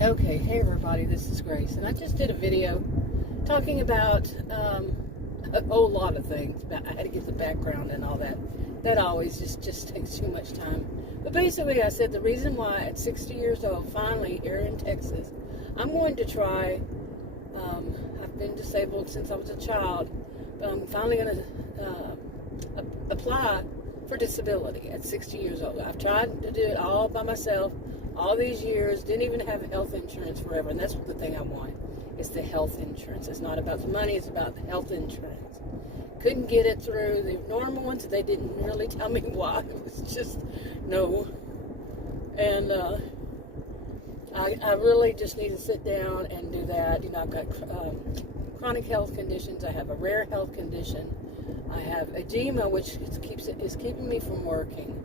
Okay, hey everybody, this is Grace, and I just did a video talking about a whole lot of things. I had to get the background and all that. That always just takes too much time. But basically, I said the reason why at 60 years old, finally here in Texas, I'm going to try. I've been disabled since I was a child, but I'm finally going to apply for disability at 60 years old. I've tried to do it all by myself. All these years, didn't even have health insurance forever, and that's the thing I want, is the health insurance. It's not about the money, it's about the health insurance. Couldn't get it through the normal ones, they didn't really tell me why. It was just, no. And I really just need to sit down and do that. You know, I've got chronic health conditions, I have a rare health condition, I have edema, which is keeping me from working.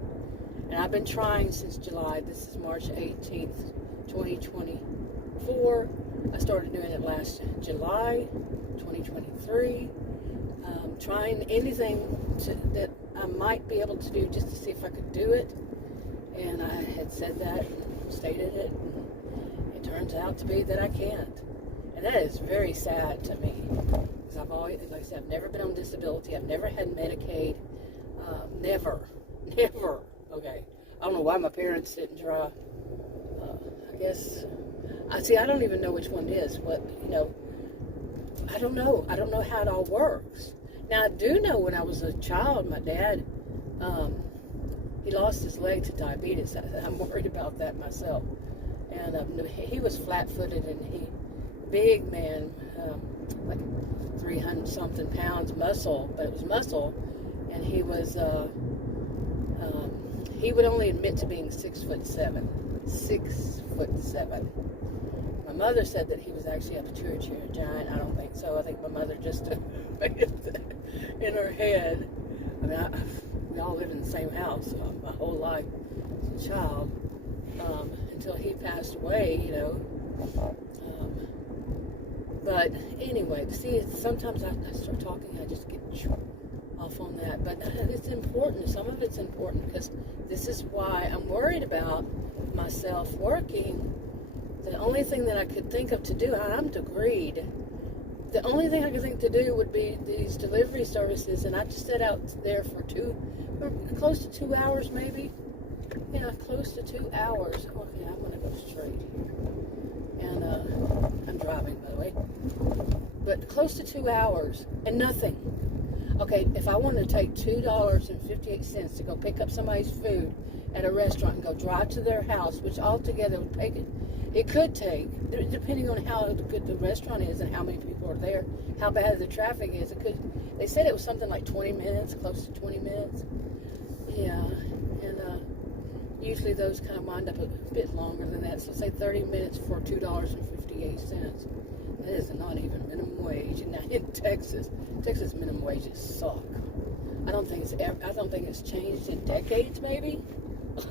And I've been trying since July. This is March 18th, 2024. I started doing it last July, 2023. Trying anything that I might be able to do just to see if I could do it. And I had said that, stated it, and it turns out to be that I can't. And that is very sad to me. Because I've always, like I said, I've never been on disability. I've never had Medicaid. Never. Okay, I don't know why my parents didn't try. I guess, I don't even know which one it is, but, you know, I don't know how it all works. Now, I do know when I was a child, my dad, he lost his leg to diabetes. I'm worried about that myself. And he was flat-footed, and big man, like 300-something pounds muscle, but it was muscle, and he was, he would only admit to being 6'7". 6'7". My mother said that he was actually a pituitary giant. I don't think so. I think my mother just made it in her head. I mean, we all lived in the same house my whole life as a child, until he passed away, you know. But anyway, see, sometimes I start talking, I just get off on that, but it's important. Some of it's important because this is why I'm worried about myself working. The only thing that I could think of to do, I'm degreed. The only thing I could think to do would be these delivery services, and I just sat out there for close to 2 hours maybe. Yeah, close to 2 hours. Okay, I'm gonna go straight here. And I'm driving, by the way. But close to 2 hours and nothing. Okay, if I wanted to take $2.58 to go pick up somebody's food at a restaurant and go drive to their house, which altogether would take it could take, depending on how good the restaurant is and how many people are there, how bad the traffic is, they said it was something like 20 minutes, close to 20 minutes. Yeah, and usually those kind of wind up a bit longer than that, so say 30 minutes for $2.58. That is not even minimum wage. And now in Texas minimum wages suck. I don't think it's changed in decades, maybe.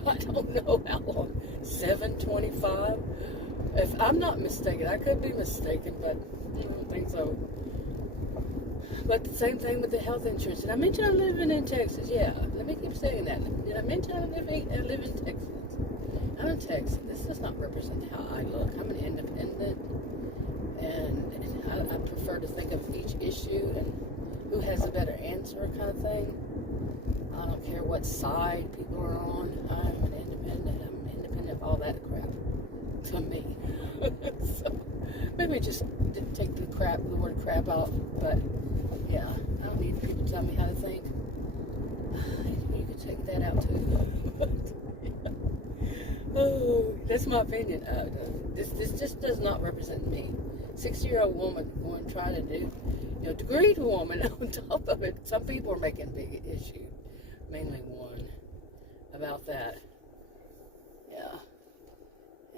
I don't know how long. $7.25. If I'm not mistaken, I could be mistaken, but I don't think so. But the same thing with the health insurance. Did I mention I'm living in Texas? Yeah, let me keep saying that. Did I mention I live in Texas? I'm in Texas. This does not represent how I look. I'm an independent. And I prefer to think of each issue and who has a better answer kind of thing. I don't care what side people are on. I'm an independent. I'm independent of all that crap. To me. So maybe just take the word crap out. But yeah, I don't need people to tell me how to think. You could take that out too. But, yeah. Oh, that's my opinion. This just does not represent me. 60-year-old woman going to try to do, you know, degreed woman on top of it. Some people are making a big issue, mainly one, about that. Yeah.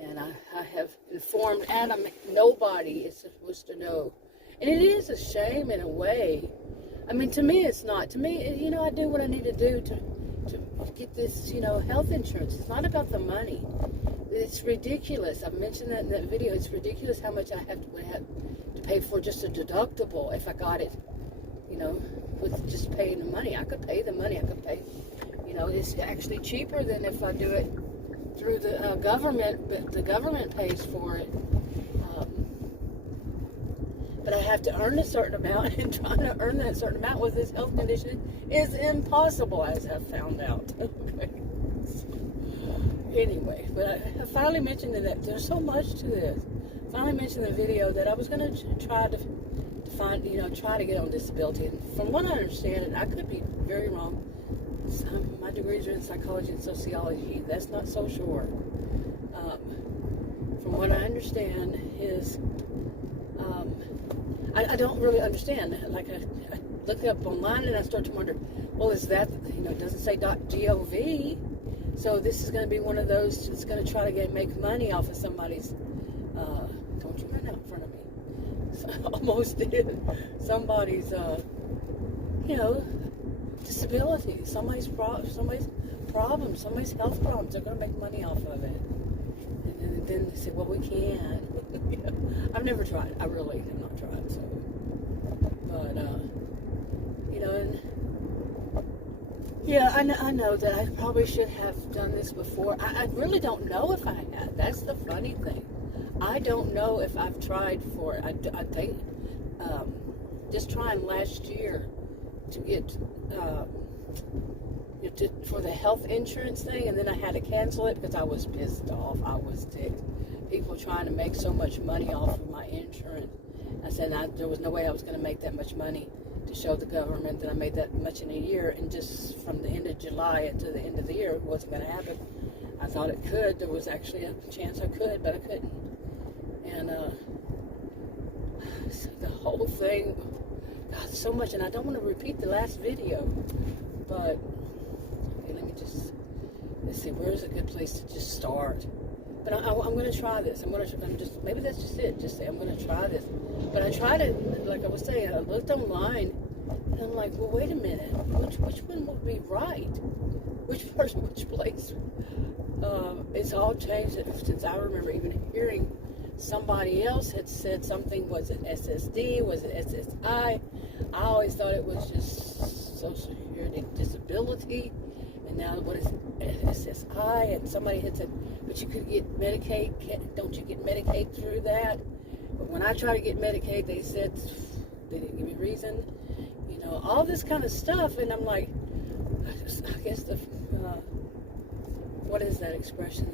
And I have informed Adam, nobody is supposed to know. And it is a shame in a way. I mean, to me, it's not. To me, you know, I do what I need to do to get this, you know, health insurance. It's not about the money. It's ridiculous. I've mentioned that in that video. It's ridiculous how much I would have to pay for just a deductible if I got it, you know, with just paying the money. I could pay the money. I could pay, you know, it's actually cheaper than if I do it through the government, but the government pays for it. Um, but I have to earn a certain amount, and trying to earn that certain amount with this health condition is impossible, as I've found out. Okay. Anyway, but I finally mentioned that there's so much to this. Finally mentioned the video that I was going to try to find, try to get on disability. And from what I understand, and I could be very wrong, my degrees are in psychology and sociology. That's not social work. From what I understand is, I don't really understand. Like I look it up online and I start to wonder, well, is that, it doesn't say .gov. So this is going to be one of those, it's going to try to make money off of somebody's, don't you run out in front of me. So, almost did. Somebody's, disability, somebody's problems, somebody's health problems. They're going to make money off of it. And then they say, well, we can. I've never tried. I really have not tried. So, but, and yeah, I know that I probably should have done this before. I really don't know if I had. That's the funny thing. I don't know if I've tried for it. I think just trying last year to get for the health insurance thing, and then I had to cancel it because I was pissed off. I was ticked. People trying to make so much money off of my insurance. I said there was no way I was going to make that much money to show the government that I made that much in a year, and just from the end of July until the end of the year, it wasn't going to happen. I thought it could. There was actually a chance I could, but I couldn't. And so the whole thing, God, so much, and I don't want to repeat the last video, but okay, let's see, where's a good place to just start? But I'm going to try this. Maybe that's just it. Just say I'm going to try this. But I tried it, like I was saying, I looked online, and I'm like, well, wait a minute, which one would be right? Which place? It's all changed since I remember even hearing somebody else had said something. Was it SSD? Was it SSI? I always thought it was just Social Security Disability. And now what is SSI? And somebody had said, but you could get Medicaid. Don't you get Medicaid through that? But when I tried to get Medicaid, they said they didn't give me a reason. All this kind of stuff. And I'm like, I guess what is that expression?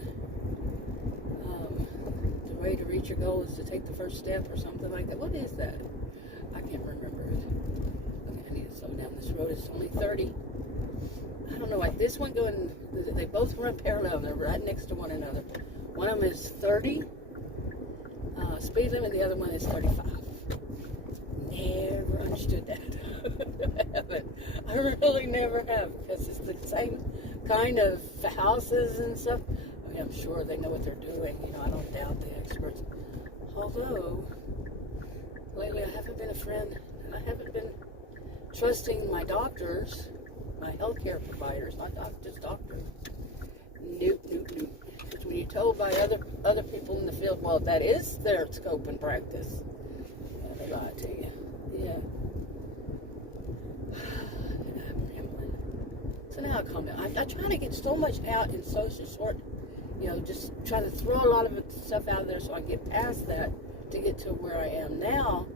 The way to reach your goal is to take the first step or something like that. What is that? I can't remember it. Okay, I need to slow down. This road is only 30. I don't know, like this one going, they both run parallel. They're right next to one another. One of them is 30 speed limit, the other one is 35. Never understood that. I haven't. I really never have, because it's the same kind of houses and stuff. I mean, I'm sure they know what they're doing. I don't doubt the experts. Although, lately I haven't been a friend, and I haven't been trusting my doctors, my healthcare providers, not doctors, doctors. Nope. Because when you're told by other people in the field, well, that is their scope and practice, they lie to you. Yeah. So now I comment. I try to get so much out in social sort, just try to throw a lot of stuff out there so I get past that to get to where I am now.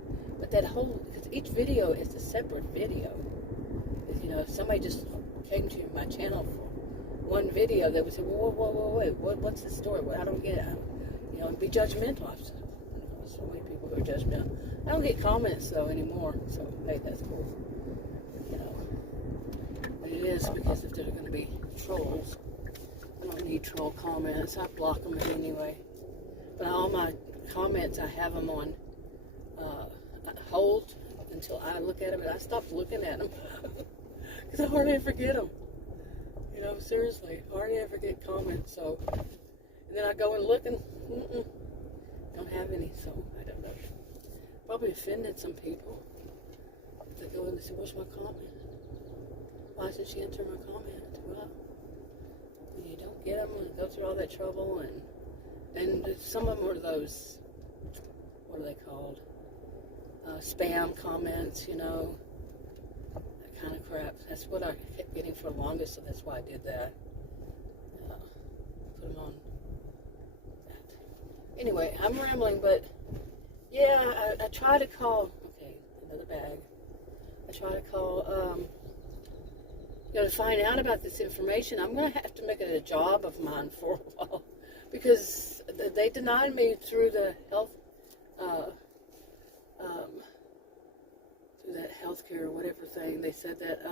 But that because each video is a separate video. If somebody just came to my channel for one video, they would say, whoa, wait, what's the story? I don't get it. And be judgmental. I've so many people who are judgmental. I don't get comments, though, anymore. So, hey, that's cool. But it is, because if there are going to be trolls, I don't need troll comments. I block them anyway. But all my comments, I have them on hold until I look at them, and I stopped looking at them because I hardly ever get them. Seriously, hardly ever get comments. So, and then I go and look and don't have any. So I don't know. Probably offended some people. They go in and say, "What's my comment? Why did she enter my comment?" Well, when you don't get them and go through all that trouble, and some of them are those, what are they called? Spam comments, that kind of crap. That's what I kept getting for the longest, so that's why I did that. put them on that. Anyway, I'm rambling, but yeah, I try to call. Okay, another bag. I try to call. To find out about this information. I'm going to have to make it a job of mine for a while, because they denied me through the health, through that healthcare or whatever thing. They said that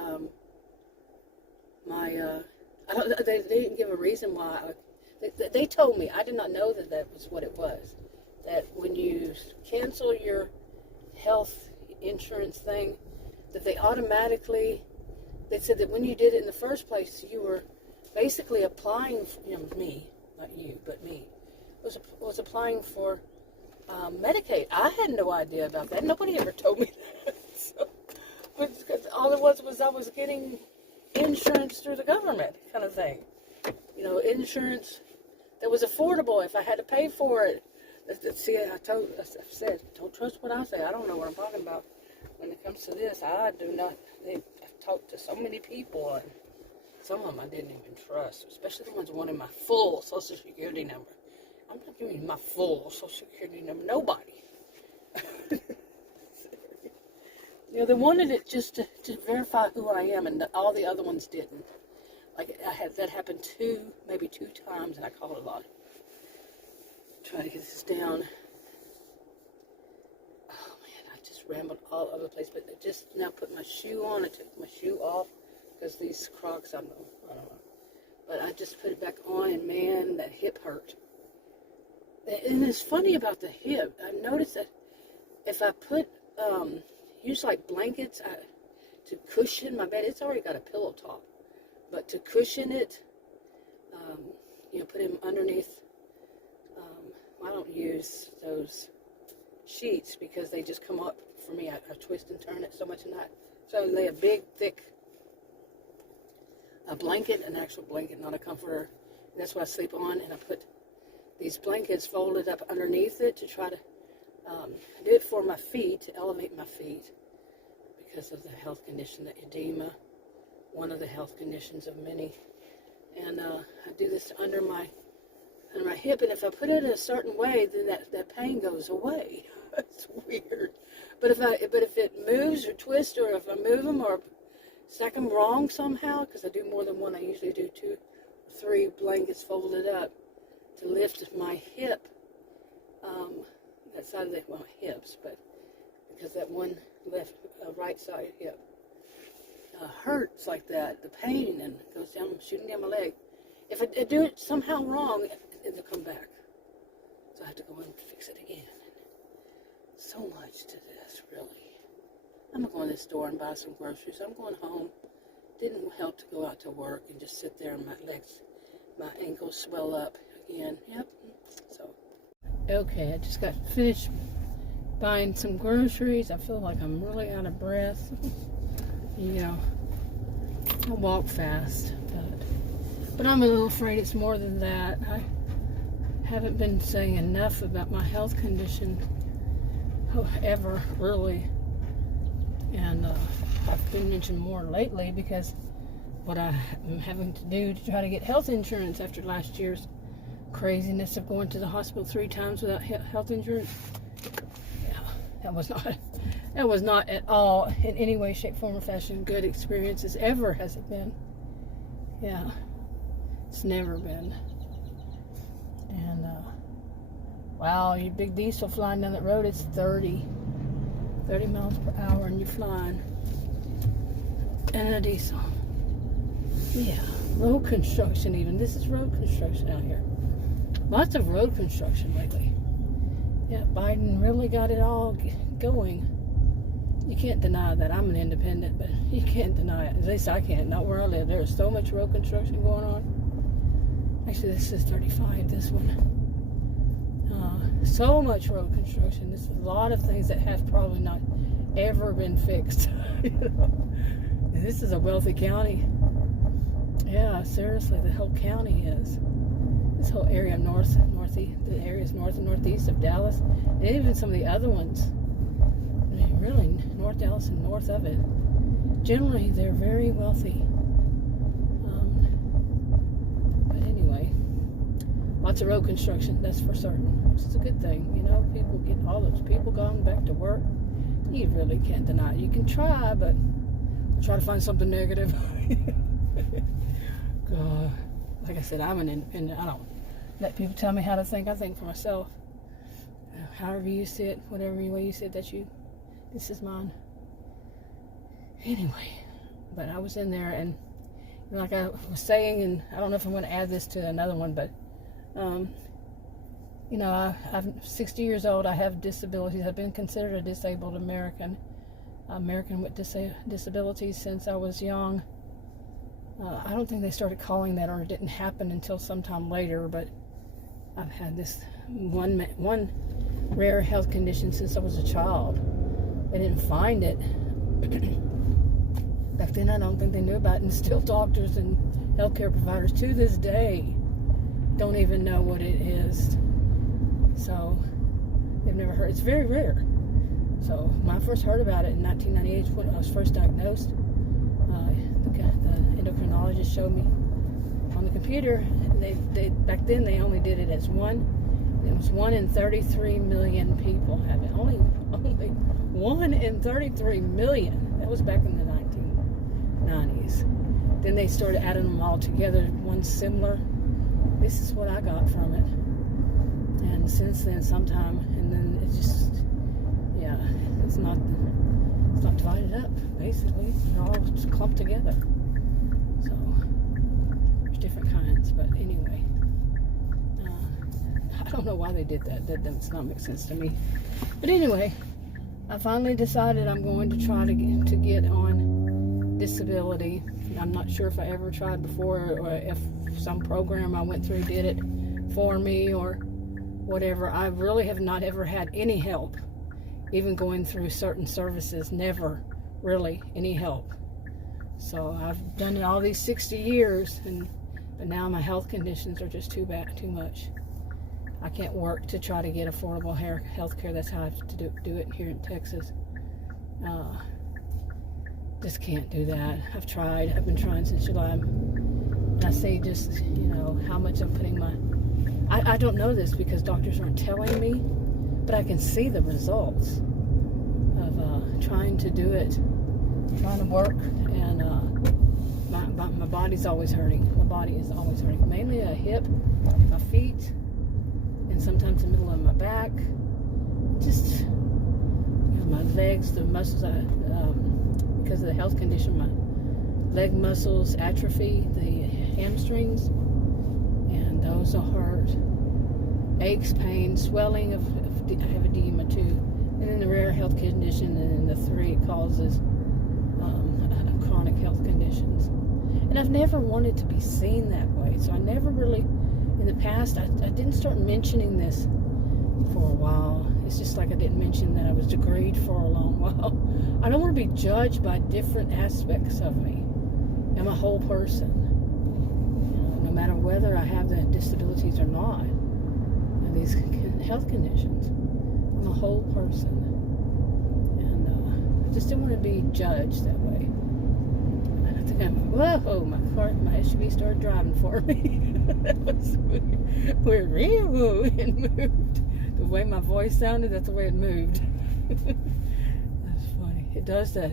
they didn't give a reason why. They told me, I did not know that was what it was. That when you cancel your health insurance thing, that they automatically. They said that when you did it in the first place, you were basically applying, me, not you, but me, was applying for Medicaid. I had no idea about that. Nobody ever told me that. So, because all it was I was getting insurance through the government, kind of thing. Insurance that was affordable if I had to pay for it. See, I said, don't trust what I say. I don't know what I'm talking about when it comes to this. I do not. I've talked to so many people, and some of them I didn't even trust, especially the ones who wanted my full Social Security number. I'm not giving you my full Social Security number. Nobody. They wanted it just to verify who I am, and all the other ones didn't. Like, that happened maybe two times, and I called a lot. Trying to get this down. Oh man, I just rambled all over the place. But I just now put my shoe on. I took my shoe off because these Crocs, I don't know. But I just put it back on, and man, that hip hurt. And it's funny about the hip. I noticed that if I put use like blankets to cushion my bed, it's already got a pillow top. But to cushion it, put him underneath. I don't use those sheets because they just come up for me. I twist and turn it so much in that. So I lay a big, thick blanket, an actual blanket, not a comforter. And that's what I sleep on. And I put these blankets folded up underneath it to try to do it for my feet, to elevate my feet because of the health condition, the edema, one of the health conditions of many. And I do this under my hip, and if I put it in a certain way, then that pain goes away. It's weird. But if it moves or twists, or if I move them or stack them wrong somehow, because I do more than one, I usually do 2 or 3 blankets folded up to lift my hip, that side of my hips, but because that one right side hip hurts like that, the pain, and goes down, shooting down my leg. If I do it somehow wrong, it'll come back. So I have to go and fix it again. So much to this, really. I'm going to go in this store and buy some groceries. I'm going home. Didn't help to go out to work and just sit there and my ankles swell up again. Yep. So. Okay, I just got finished buying some groceries. I feel like I'm really out of breath. I walk fast, but I'm a little afraid it's more than that. I haven't been saying enough about my health condition ever, really. And I've been mentioning more lately because what I'm having to do to try to get health insurance after last year's craziness of going to the hospital 3 times without health insurance. Yeah, that was not at all in any way, shape, form, or fashion good experiences ever, has it been? Yeah, it's never been. And wow, you big diesel flying down that road, it's 30 miles per hour, and you're flying in a diesel. Yeah, road construction even. This is road construction out here. Lots of road construction lately. Yeah, Biden really got it all going. You can't deny that. I'm an independent, but you can't deny it. At least I can't. Not where I live. There's so much road construction going on. Actually, this is 35, this one. So much road construction. There's a lot of things that have probably not ever been fixed. And this is a wealthy county. Yeah, seriously, the whole county is. This whole area northeast, the areas north and northeast of Dallas, and even some of the other ones. I mean, really, North Dallas and north of it. Generally, they're very wealthy. But anyway, Lots of road construction, that's for certain. Which is a good thing, People get all those people going back to work. You really can't deny it. You can try, but try to find something negative. God, like I said, I'm an independent. I don't let people tell me how to think. I think for myself. However you see it, whatever way you see it, this is mine. Anyway, but I was in there, and like I was saying, and I don't know if I'm going to add this to another one, but I'm 60 years old. I have disabilities. I've been considered a disabled American with disabilities since I was young. I don't think they started calling that, or it didn't happen until sometime later, but I've had this one rare health condition since I was a child. They didn't find it. Back then, I don't think they knew about it, and still doctors and healthcare providers to this day don't even know what it is. So they've never heard. It's very rare. So when I first heard about it in 1998, when I was first diagnosed, the endocrinologist showed me on the computer. They back then they only did it as one. It was 1 in 33 million people have it. Only 1 in 33 million. That was back in the 1990s. Then they started adding them all together, one similar. This is what I got from it. And since then, sometime, and then it just, it's not divided up. Basically, they're all just clumped together. So there's different kinds, but anyway, I don't know why they did that. That does not make sense to me. But anyway, I finally decided I'm going to try to get on disability. I'm not sure if I ever tried before, or if some program I went through did it for me or whatever. I really have not ever had any help, even going through certain services. Never really any help. So I've done it all these 60 years, but now my health conditions are just too much. I can't work to try to get affordable health care. That's how I have to do it here in Texas. Just can't do that. I've tried. I've been trying since July. And I say just, how much I'm putting I don't know this because doctors aren't telling me, but I can see the results of trying to do it, trying to work, and my body's always hurting. My body is always hurting. Mainly a hip, my feet, and sometimes the middle of my back. Just my legs, the muscles, because of the health condition, my leg muscles atrophy, the hamstrings, and those are hurt. Aches, pain, swelling I have edema too, and then the rare health condition, and then the three causes chronic health conditions. And I've never wanted to be seen that way, so I never really, in the past, I didn't start mentioning this for a while. It's just like I didn't mention that I was degraded for a long while. I don't want to be judged by different aspects of me. I'm a whole person. No matter whether I have the disabilities or not, and these health conditions, I'm a whole person. And I just didn't want to be judged that way. And I think whoa, my SUV started driving for me. That was weird. It moved. The way my voice sounded, that's the way it moved. That's funny. It does that.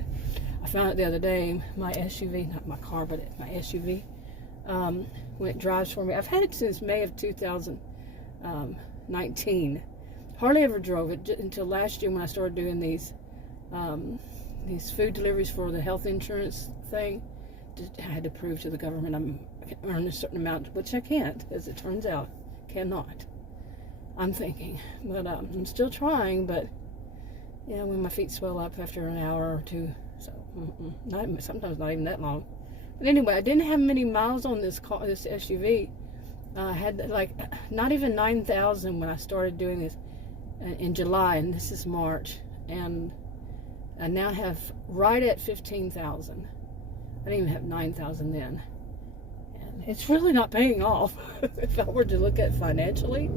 I found it the other day. My SUV, not my car, but my SUV, when it drives for me. I've had it since May of 2019. Hardly ever drove it until last year when I started doing these food deliveries for the health insurance thing. I had to prove to the government I can earn a certain amount, which I can't, as it turns out, cannot. I'm thinking, but I'm still trying. But when my feet swell up after an hour or two, so sometimes not even that long. But anyway, I didn't have many miles on this car, this SUV. I had like not even 9,000 when I started doing this in July, and this is March, and I now have right at 15,000. I didn't even have 9,000 then. And it's really not paying off. If I were to look at it financially,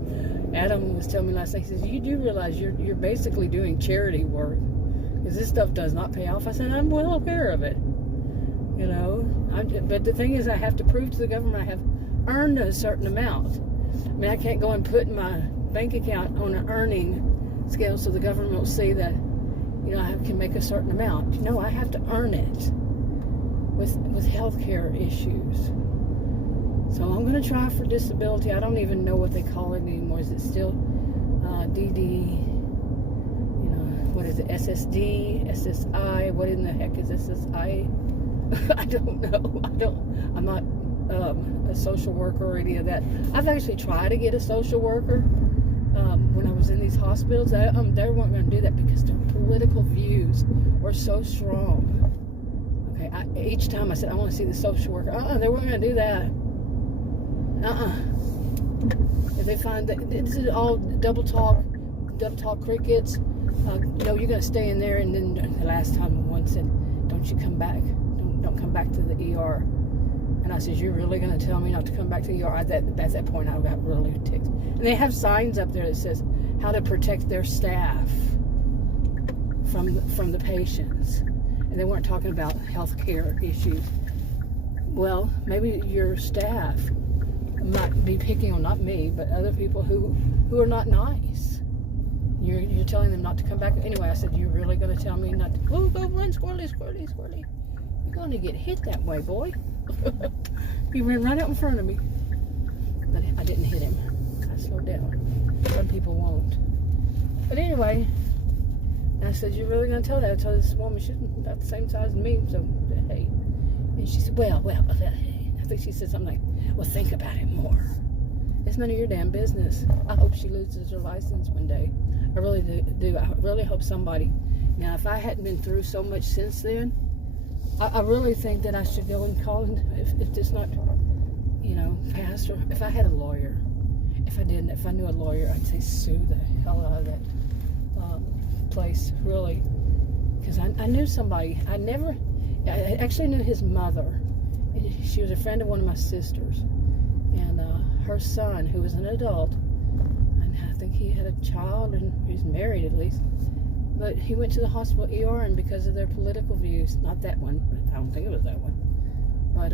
Adam was telling me last night, he says, you do realize you're basically doing charity work, because this stuff does not pay off. I said, I'm well aware of it. But the thing is, I have to prove to the government I have earned a certain amount. I mean, I can't go and put my bank account on an earning scale so the government will see that, you know, I can make a certain amount. No, I have to earn it with healthcare issues. So I'm going to try for disability. I don't even know what they call it anymore. Is it still DD? You know, what is it? SSD, SSI? What in the heck is SSI? I don't know. I'm not a social worker or any of that. I've actually tried to get a social worker when I was in these hospitals. They weren't going to do that because their political views were so strong. Okay, each time I said, I want to see the social worker. They weren't going to do that. If they find that this is all double talk crickets, no, you're going to stay in there. And then the last time one said, don't you come back. Don't come back to the ER. And I said, you're really going to tell me not to come back to the ER? At that point, I got really ticked. And they have signs up there that says how to protect their staff from the patients. And they weren't talking about health care issues. Well, maybe your staff might be picking on, not me, but other people who are not nice. You're telling them not to come back. Anyway, I said, you're really going to tell me not to go run, squirrely. You're going to get hit that way, boy. He ran right out in front of me. But I didn't hit him. I slowed down. Some people won't. But anyway, I said, you're really going to tell that? I told this woman she's about the same size as me, so hey. And she said, well, I think she said something like, well, think about it more. It's none of your damn business. I hope she loses her license one day. I really do. I really hope somebody. Now, if I hadn't been through so much since then, I really think that I should go and call, if it's not, you know, passed, or if I had a lawyer. If I knew a lawyer, I'd say sue the hell out of that place, really. Because I knew somebody. I actually knew his mother. She was a friend of one of my sisters. And her son, who was an adult, and I think he had a child, and he's married at least. But he went to the hospital ER, and because of their political views, not that one, but I don't think it was that one. But,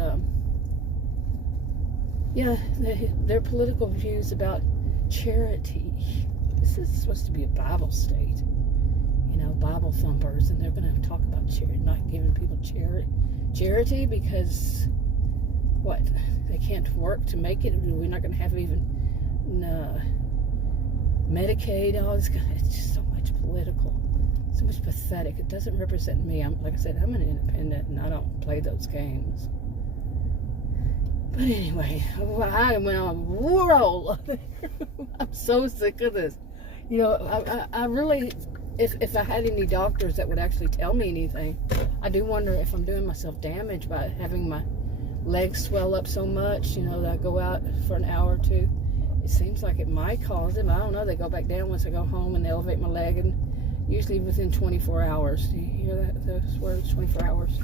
yeah, their political views about charity. This is supposed to be a Bible state, you know, Bible thumpers, and they're going to talk about charity, not giving people charity because, what, they can't work to make it? We're not going to have even Medicaid, all this. It's just so much political. So much pathetic. It doesn't represent me. Like I said, I'm an independent and I don't play those games. But anyway, I went on a roll. I'm so sick of this. You know, I really, if I had any doctors that would actually tell me anything, I do wonder if I'm doing myself damage by having my legs swell up so much, you know, that I go out for an hour or two. It seems like it might cause them. I don't know. They go back down once I go home and they elevate my leg, and usually within 24 hours. Do you hear that? Those words, 24 hours.